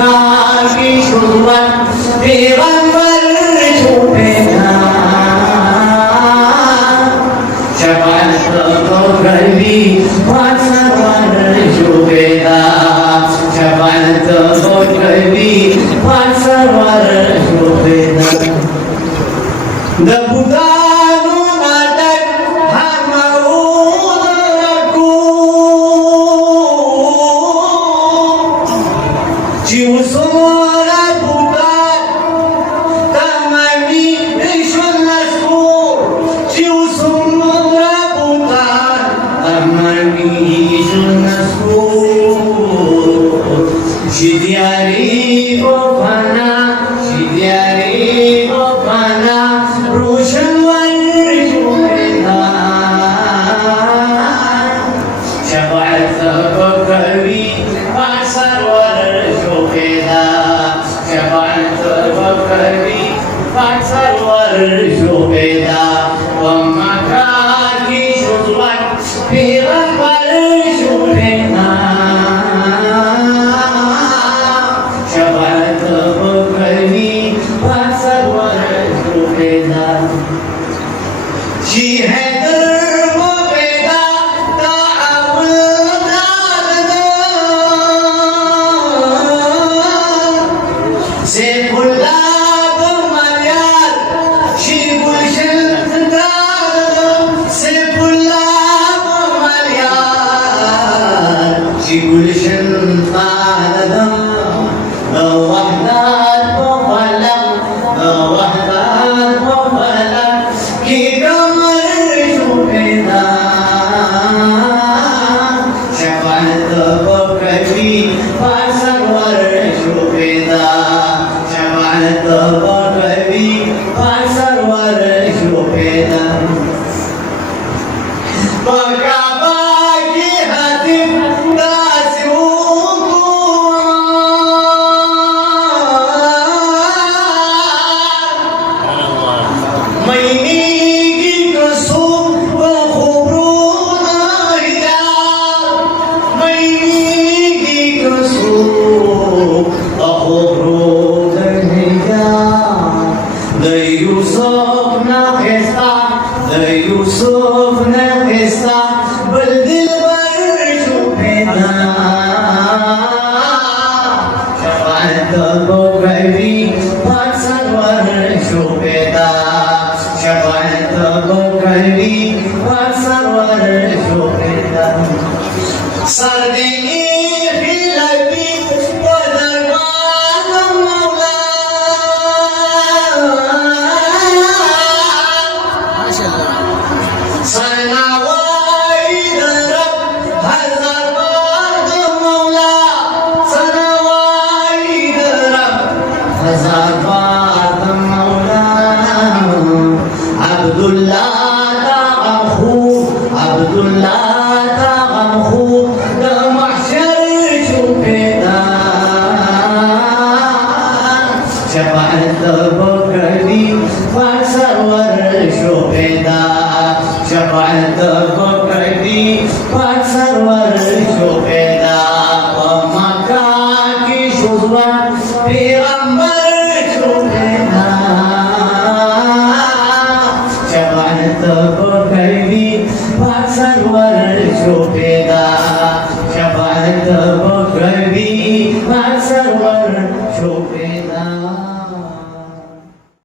की शुरुआत पैगंबर छूटेगा शफाअत को करवी सरवर छूटेगा शफाअत को करवी सरवर छूटेगा Debutano nadak hamaudaraku Ciusura budak tamami ishun nasur Ciusura budak tamami ishun nasur Shidyari bofana Shidyari bofana Roshan warjuda Syafa'at Bakari Pasar warjuda Syafa'at Bakari Pasar warjuda Wa makaki syuzwan Piran warjuda Syafa'at Bakari Pasar warjuda She had the Mubeda Ta'awul Sefullah Bumayar She Gulshan Sefullah Bumayar She Gulshan Wahdat Bufalak Wahdat Bufalak Ki kamar shubeda Syafa'at Bakari Pasarwar shubeda Syafa'at Bakari Pasarwar shubeda Pagkabagi hatid Yusuf Nafisa Baldil Barshubena Syafa'at Bakari Pasarwar Shubeda Syafa'at Bakari Pasarwar Shubeda Sardini Hilabi Padarwan Maula Sanawai darab hazar bard maula Sanawai darab hazar bard maula Abdullah ta'amhu Abdullah ta'amhu Da mahsyar syubeda Syafa'at Bakari Pasarwar syubeda Syafa'at Bakari Pasarwar syubeda Pemakaki syuzwan Pirambar syubeda Syafa'at Bakari Pasarwar syubeda Syafa'at Bakari Pasarwar syubeda